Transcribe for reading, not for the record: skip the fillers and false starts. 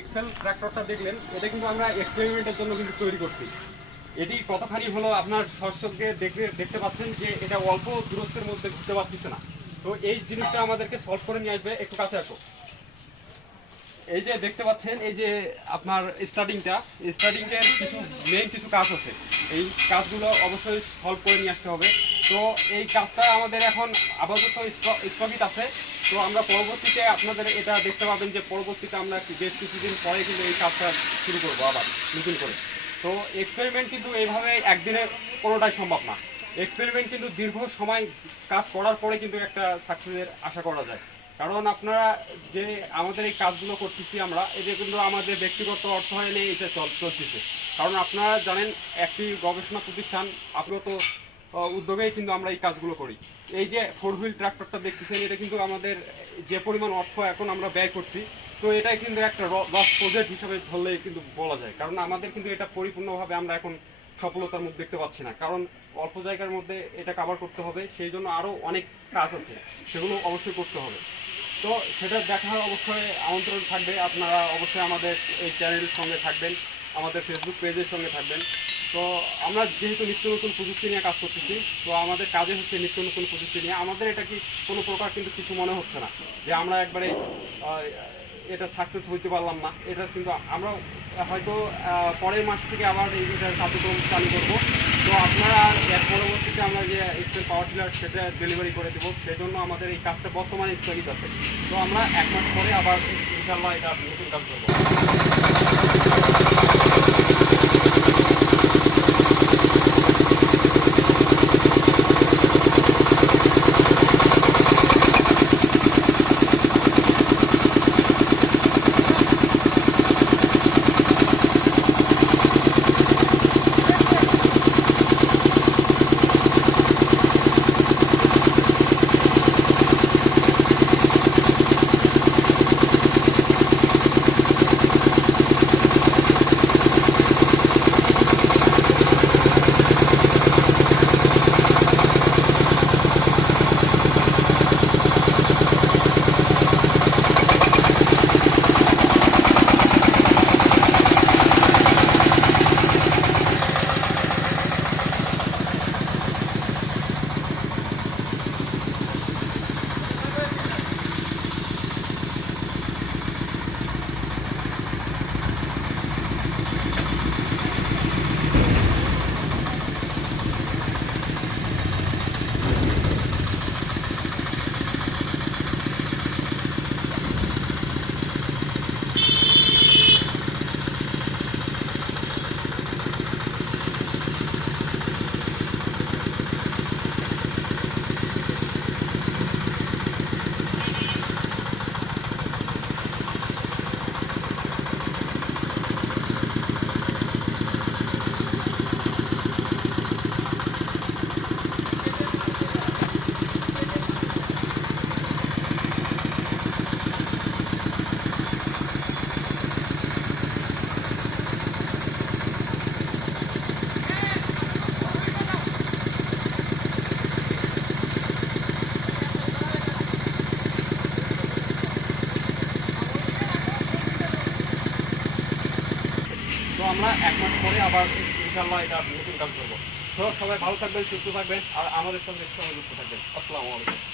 Excel ট্রাক্টরটা দেখলেন, এটা কিন্তু আমরা এক্সপেরিমেন্টের জন্য কিন্তু তৈরি করছি। এটি কতখানি হলো আপনার দর্শককে দেখতে পাচ্ছেন যে এটা অল্প দূরত্বের মধ্যে ঘুরতে পারতেছে না। তো এই জিনিসটা আমাদেরকে সলভ করে নিয়ে আসবে। একটু কাছে আসো। এই যে দেখতে পাচ্ছেন, এই যে আপনার স্টার্টিংটার কিছু কাজ আছে। এই কাজগুলো অবশ্যই সলভ করে নিয়ে আসতে হবে। তো এই কাজটা আমাদের এখন আপাতত স্থগিত আছে। তো আমরা পরবর্তীতে আপনাদের এটা দেখতে পাবেন যে পরবর্তীতে আমরা বেশ কিছুদিন পরে কিন্তু এই কাজটা শুরু করবো আবার নতুন করে। তো এক্সপেরিমেন্ট কিন্তু এইভাবে একদিনে কোনোটাই সম্ভব না। এক্সপেরিমেন্ট কিন্তু দীর্ঘ সময় কাজ করার পরে কিন্তু একটা সাকসেসের আশা করা যায়। কারণ আপনারা যে আমাদের এই কাজগুলো করতেছি আমরা, এটা কিন্তু আমাদের ব্যক্তিগত অর্থায়নে এটা চলতেছে। কারণ আপনারা জানেন, একটি গবেষণা প্রতিষ্ঠান আপাতত উদ্যোগেই কিন্তু আমরা এই কাজগুলো করি। এই যে 4 হুইল ট্রাক্টরটা দেখতেছেন, এটা কিন্তু আমাদের যে পরিমাণ অর্থ এখন আমরা ব্যয় করছি, তো এটাই কিন্তু একটা লস প্রজেক্ট হিসাবে ধরলে কিন্তু বলা যায়। কারণ আমাদের কিন্তু এটা পরিপূর্ণভাবে আমরা এখন সফলতার মুখ দেখতে পাচ্ছি না। কারণ অল্প জায়গার মধ্যে এটা কভার করতে হবে, সেই জন্য আরও অনেক কাজ আছে, সেগুলো অবশ্যই করতে হবে। তো সেটা দেখার অবশ্যই আমন্ত্রণ থাকবে। আপনারা অবশ্যই আমাদের এই চ্যানেলের সঙ্গে থাকবেন, আমাদের ফেসবুক পেজের সঙ্গে থাকবেন। তো আমরা যেহেতু নিত্য নতুন প্রযুক্তি নিয়ে কাজ করতেছি, তো আমাদের কাজে হচ্ছে নিত্য নতুন প্রযুক্তি নিয়ে। আমাদের এটা কি কোনো প্রকার কিন্তু কিছু মনে হচ্ছে না যে আমরা একবারে এটা সাকসেস হইতে পারলাম না। এটা কিন্তু আমরা হয়তো পরের মাস থেকে আবার এইটার কার্যক্রম চালু করবো। তো আপনারা এর পরবর্তীতে আমরা যে এক্সেল পাওয়ার টিলার সেটা ডেলিভারি করে দেবো। সেই জন্য আমাদের এই কাজটা বর্তমানে স্থগিত আছে। তো আমরা 1 মাস পরে আবার ইনশাআল্লাহ এটা নতুন কাজ করবো। তো আমরা 1 মাস পরে আবার ইনশাআল্লাহ এটা নতুন কাজ করবো। তো সবাই ভালো থাকবেন, সুস্থ থাকবেন, আর আমাদের সঙ্গে যুক্ত থাকবেন। আসসালামু আলাইকুম।